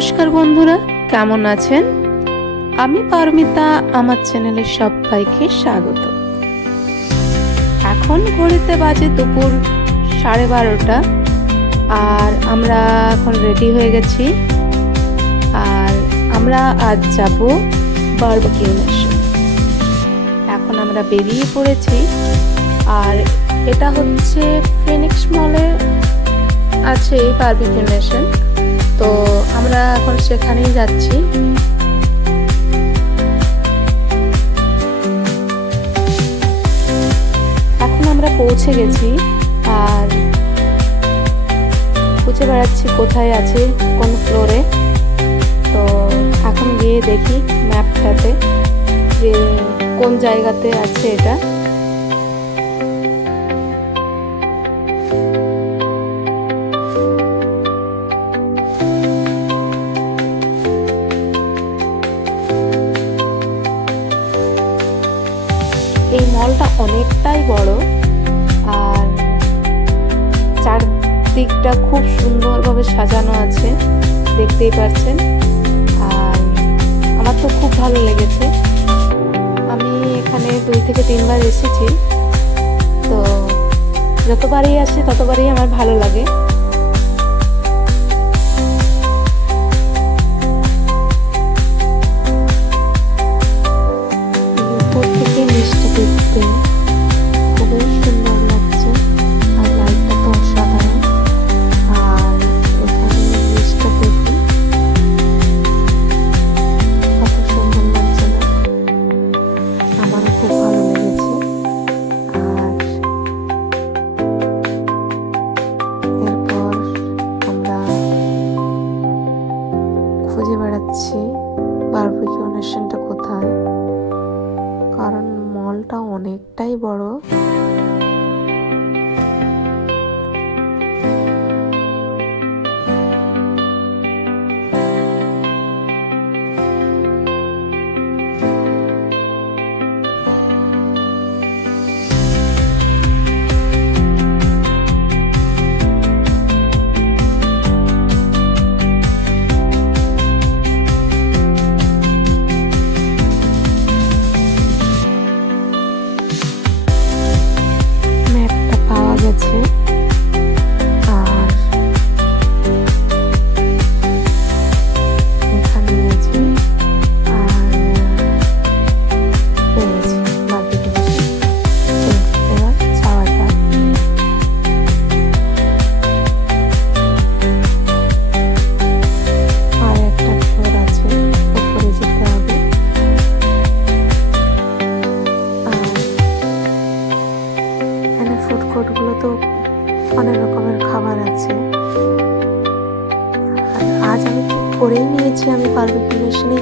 নমস্কার বন্ধুরা, কেমন আছেন? আমি পারমিতা, আমার চ্যানেলের সবাইকে স্বাগত। এখন ঘড়িতে বাজে দুপুর সাড়ে বারোটা, আর আমরা এখন রেডি হয়ে গেছি। আর আমরা আজ যাব বারবিকিউ নেশন এখন আমরা বেরিয়ে পড়েছি, আর এটা হচ্ছে ফিনিক্স মলে আছে এই বারবিকিউ নেশন তো আমরা এখন সেখানেই যাচ্ছি। এখন আমরা পৌঁছে গেছি আর খুঁজে বেড়াচ্ছি কোথায় আছে, কোন ফ্লোরে তো এখন গিয়ে দেখি ম্যাপটাতে যে কোন জায়গাতে আছে এটা। চারদিকটা খুব সুন্দরভাবে সাজানো আছে, দেখতেই পাচ্ছেন। আর আমার তো খুব ভালো লেগেছে। আমি এখানে দুই থেকে তিনবার এসেছি। তো যতবারই আসি, ততবারই আমার ভালো লাগে। থেকে নিচটা দেখতে। অনেকটাই বড়।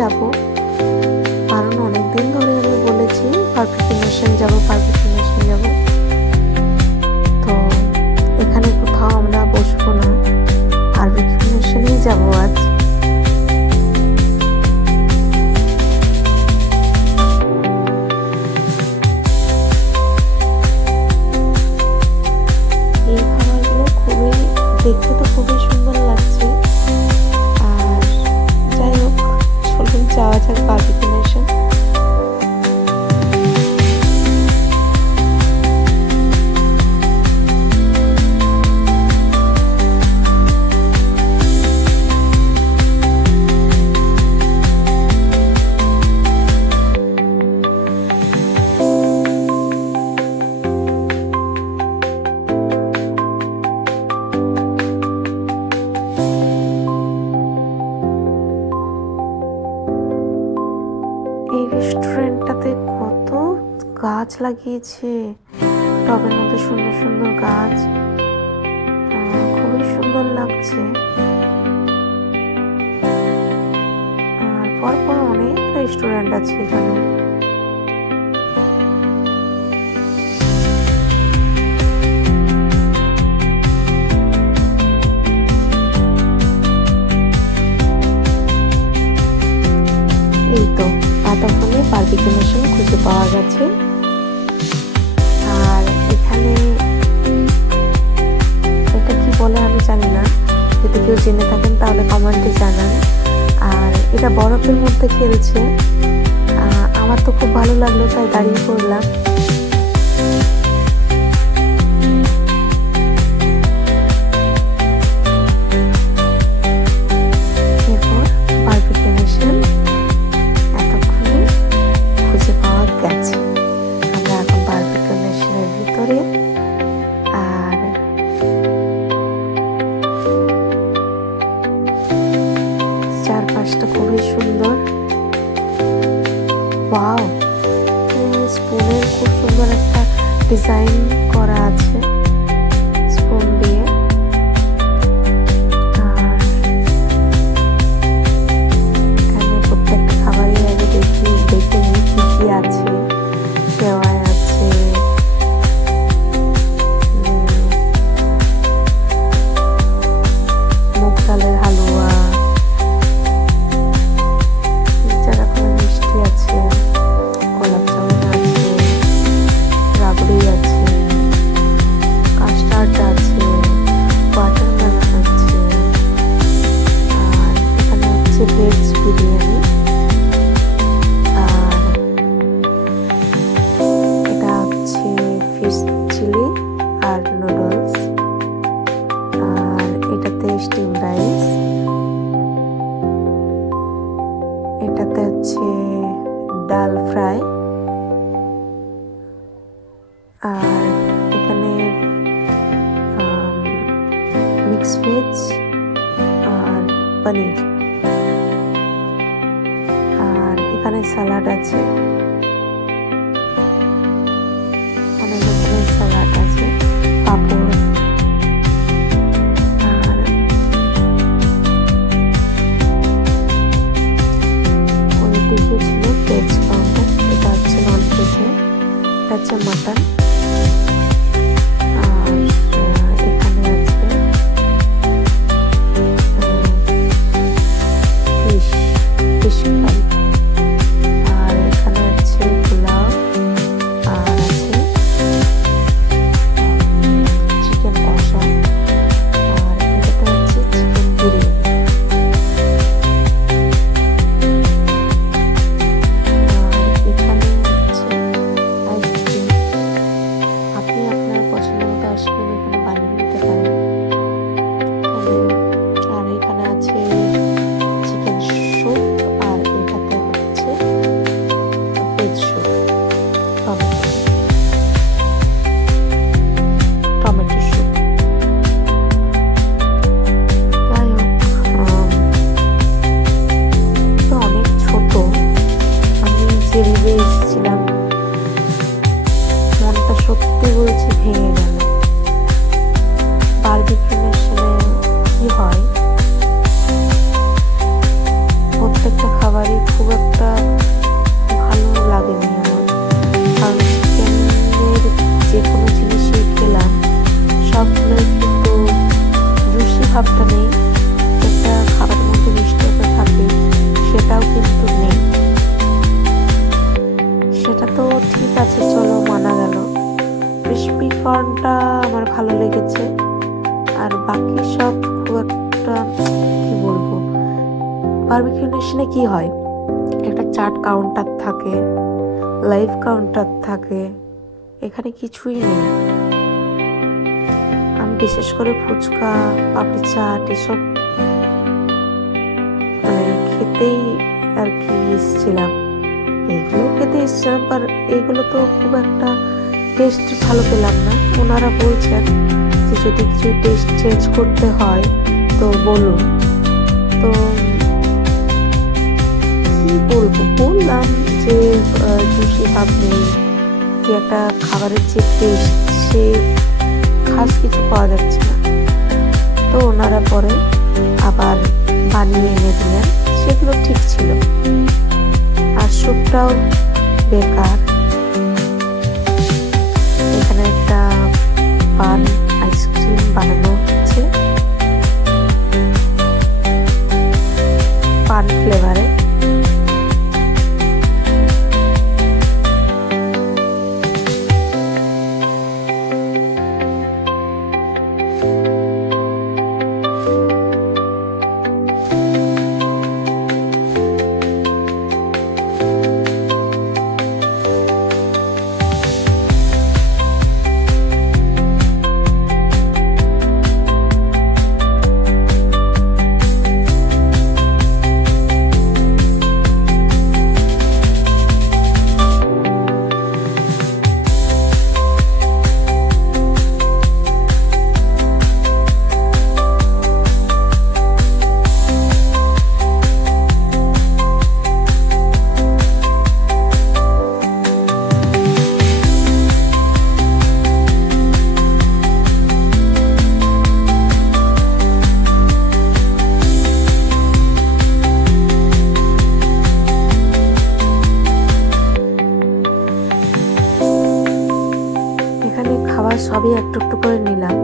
যাব। এই রেস্টুরেন্টটাতে কত গাছ লাগিয়েছে। টবের মধ্যে সুন্দর সুন্দর গাছ। খুবই সুন্দর লাগছে। আর পরপর অনেক রেস্টুরেন্ট আছে এখানে। বার্বিকিউ মেশিন খুঁজে পাওয়া গেছে। আর এখানে এটা কি বলে আমি জানি না। যদি কেউ জেনে থাকেন তাহলে কমেন্টে জানান। আর এটা বরফের মধ্যে খেলছে। আমার তো খুব ভালো লাগল, তাই দাঁড়িয়ে পড়লাম। স্পুনের খুব সুন্দর একটা ডিজাইন করা আছে। গানটা আমার ভালো লেগেছে। আর বাকি সব খুব একটা, কী বলব বার্বিকিউ নেশনে কী হয়? একটা চার্ট কাউন্টার থাকে লাইভ কাউন্টার থাকে, এখানে কিছুই নেই। আমি বিশেষ করে ফুচকা, পাপড়ি চাট এসব মানে খেতেই আর কি এসছিলাম। এগুলো খেতে এসেছিলাম আর এগুলো তো খুব একটা টেস্ট ভালো পেলাম না। ওনারা বলছেন যে যদি কিছু টেস্ট চেঞ্জ করতে হয়, তো বলুন। তো কী বলব? বললাম যে জুসি নেই যে একটা খাবারের যে টেস্ট সে খাস কিছু পাওয়া যাচ্ছে না। তো ওনারা পরে আবার বানিয়ে এনে দিলেন। সেগুলো ঠিক ছিল। আর সুপটাও বেকার। খাবার সবই একটু একটু করে নিলাম।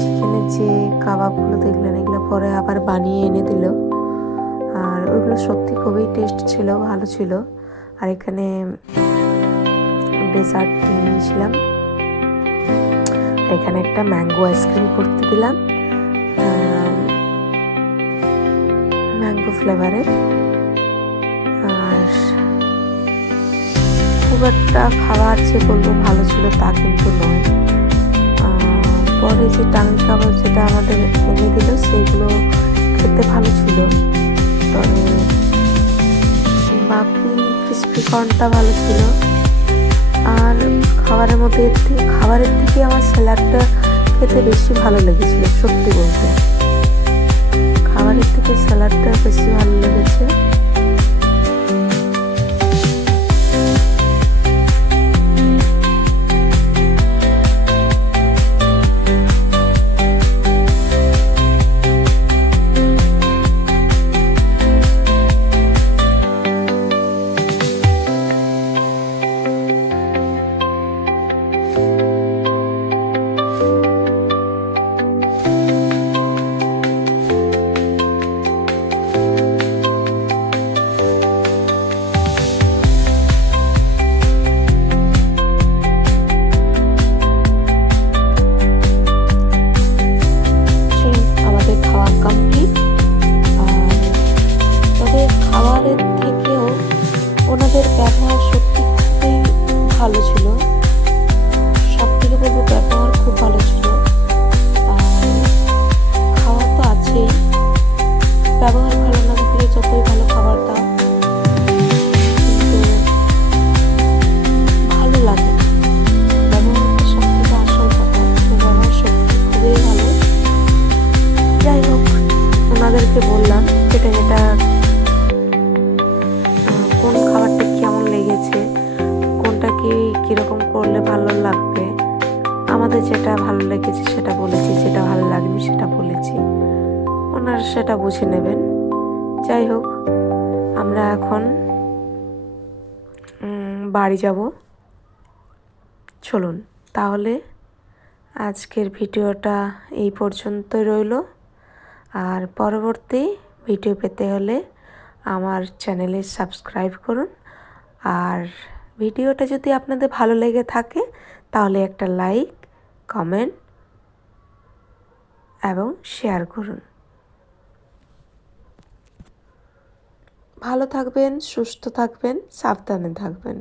চিকেনের যে কাবাবগুলো দেখলেন, এগুলো পরে আবার বানিয়ে এনে দিল। আর ওইগুলো সত্যি খুবই টেস্ট ছিল, ভালো ছিল। আর এখানে ডেজার্ট নিয়ে নিয়েছিলাম। এখানে একটা ম্যাঙ্গো আইসক্রিম করতে দিলাম। ম্যাঙ্গো ফ্লেভারের খুব একটা খাবার যে বলব ভালো ছিল তা কিন্তু নয়। পরে যে টাঙ্গি খাবার যেটা আমাদের এনে দিল সেইগুলো খেতে ভালো ছিল। তবে বাকি ক্রিস্পি কর্নটা ভালো ছিল। আর খাবারের মধ্যে খাবারের থেকে আমার স্যালাডটা খেতে বেশি ভালো লেগেছিল, সত্যি বলতে। খাবারের থেকে স্যালাডটা বেশি ভালো লেগেছে। ওনাদেরকে বললাম সেটা যেটা কোন খাবারটা কেমন লেগেছে, কোনটা কি, কীরকম করলে ভালো লাগবে, আমাদের যেটা ভালো লেগেছে সেটা বলেছি, যেটা ভালো লাগবে সেটা বলেছি। ওনারা সেটা বুঝে নেবেন। যাই হোক, আমরা এখন বাড়ি যাব। চলুন, তাহলে আজকের ভিডিওটা এই পর্যন্তই রইল। আর পরবর্তী ভিডিও পেতে হলে আমার চ্যানেলে সাবস্ক্রাইব করুন। আর ভিডিওটা যদি আপনাদের ভালো লেগে থাকে, তাহলে একটা লাইক, কমেন্ট এবং শেয়ার করুন। ভালো থাকবেন, সুস্থ থাকবেন, সাবধানে থাকবেন।